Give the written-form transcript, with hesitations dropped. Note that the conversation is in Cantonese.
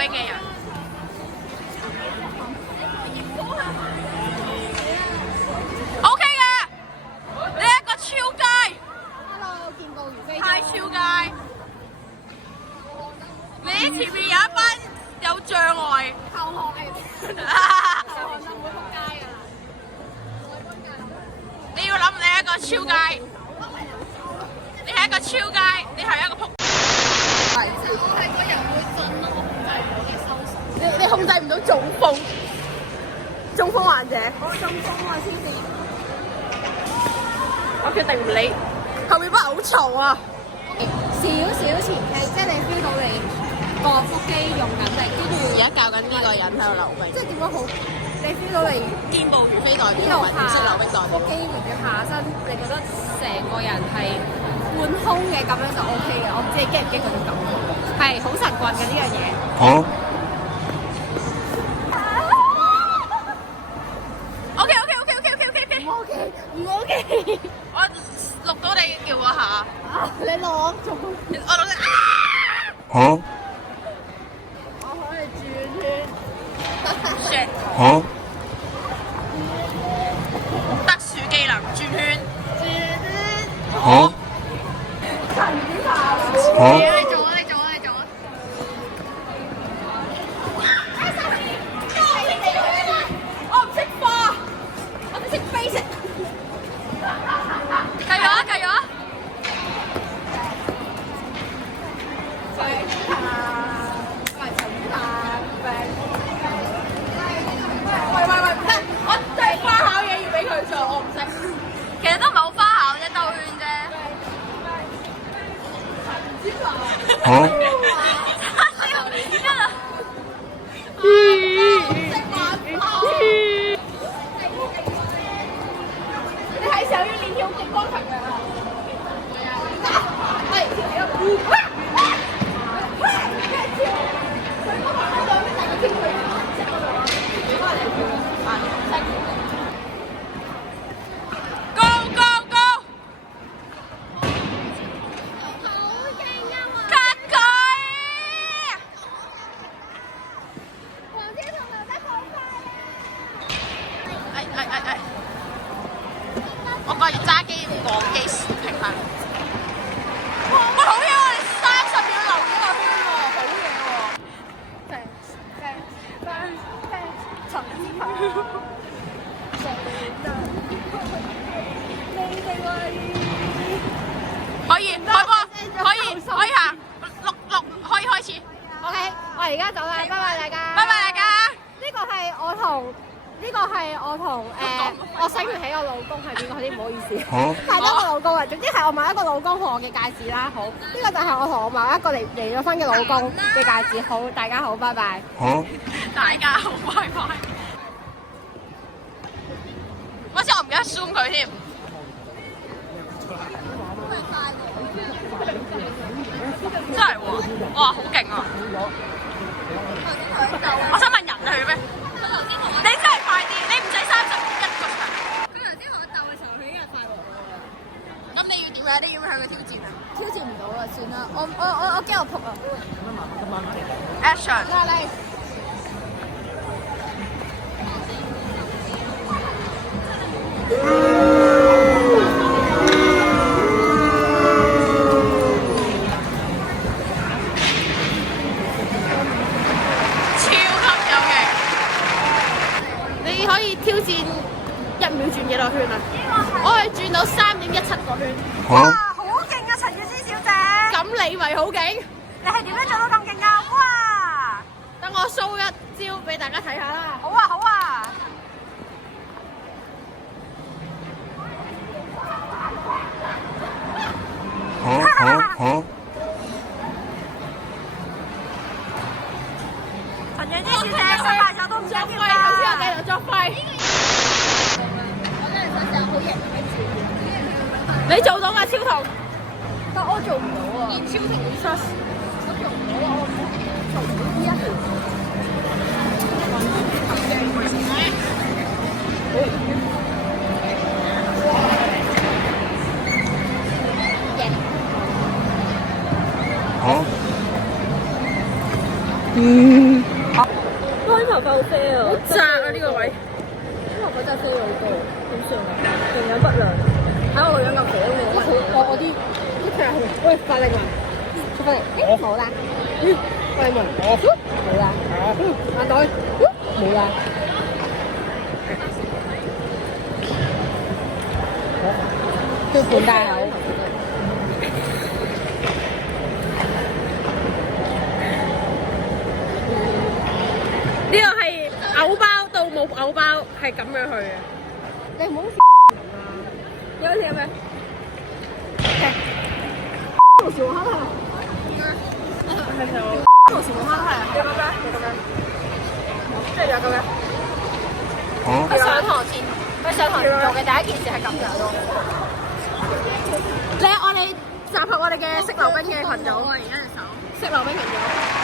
冰嘅人。OK 嘅，呢一個超街。Hello， 見過如飛。太超街。你前面有一班有障礙。後學嚟。後學就唔會仆街㗎啦。你要諗你係一個超街，你係一個超街，你係一個仆。我係個人會震咯，我控制唔到嘅收縮。你控制唔到中風，中風患者。我中風啊，黐線！我決定唔理，後面班人好嘈啊！少少前戲，即係你 feel 到你個腹肌用緊力，跟住而家教緊呢個人喺度溜冰，即係點講好？你 feel 到你肩部如飛代表呢度同埋唔識溜冰代表。腹肌連住下身，你覺得成個人係半空嘅咁樣就 OK 嘅。我唔知你激唔激嗰種感覺，係好神棍嘅呢樣嘢。唔 OK，我錄到你叫嗰下，你攞做我錄到我可以轉圈。shit，特殊技能轉圈。你做啊！你做啊！你做啊！我唔識花，我只識 basic。繼續啊！繼續啊！喂，唔得，我真係花巧嘢要俾佢做，我唔識。其實都唔係好花巧啫，兜圈啫。你係時候要練跳極光拳㗎啦。Go go go！卡佢！我個月揸機唔過機平衡。哇！好嘢！我哋30秒留呢個圈喎，好嘢喎。可以開波，可以行，錄可以開始。OK，我而家走啦，拜拜大家。拜拜大家。呢個係我同我醒唔起我老公係邊個，啲唔好意思。係多個老公啊，總之係我某一個老公同我嘅戒指啦。好，呢個就係我同我某一個離咗婚嘅老公嘅戒指。好，大家好，拜拜。大家好，拜拜。嗰時我唔記得 zoom 佢添。真係喎，哇，好勁啊！我想問人去咩？你真係快啲，你唔使31個場。佢頭先同我鬥嘅時候，佢已經係快過我啦。咁你要點啊？你要向佢挑戰啊？挑戰唔到啦，算啦，我驚我撲啊。Action！嚟。你可以挑戰1秒轉幾多圈啊？我係轉到3.17個圈。哇，好勁啊，陳月詩小姐！咁你咪好勁？你係點樣做到咁勁啊？哇！等我 show 一招俾大家睇下啦。好啊，好啊！陳月詩小姐，失敗咗都唔緊要㗎。頭先我繼續作廢。我真係想試下好型嘅字。你做到㗎，超彤。但我做唔到啊！超同你 trust， 我做唔到啊！我做唔到呢一條。哇！啲頭髮好啡啊，好窄啊呢個位。啲頭髮真係飛好多，點算啊？營養不良，睇我個樣咁肥都冇。我啲其實係喂法令紋，法令冇啦，法令紋冇啦，眼袋冇啦，都半大口。呢個係嘔包到冇嘔包，係咁樣去嘅。你唔好咁啦，有啲係咩？我笑哈哈，我笑哈哈，有咁樣，有咁樣，即係有咁樣。佢上堂前做嘅第一件事係咁樣咯。我哋集合我哋嘅識溜冰嘅群組，而家隻手識溜冰群組。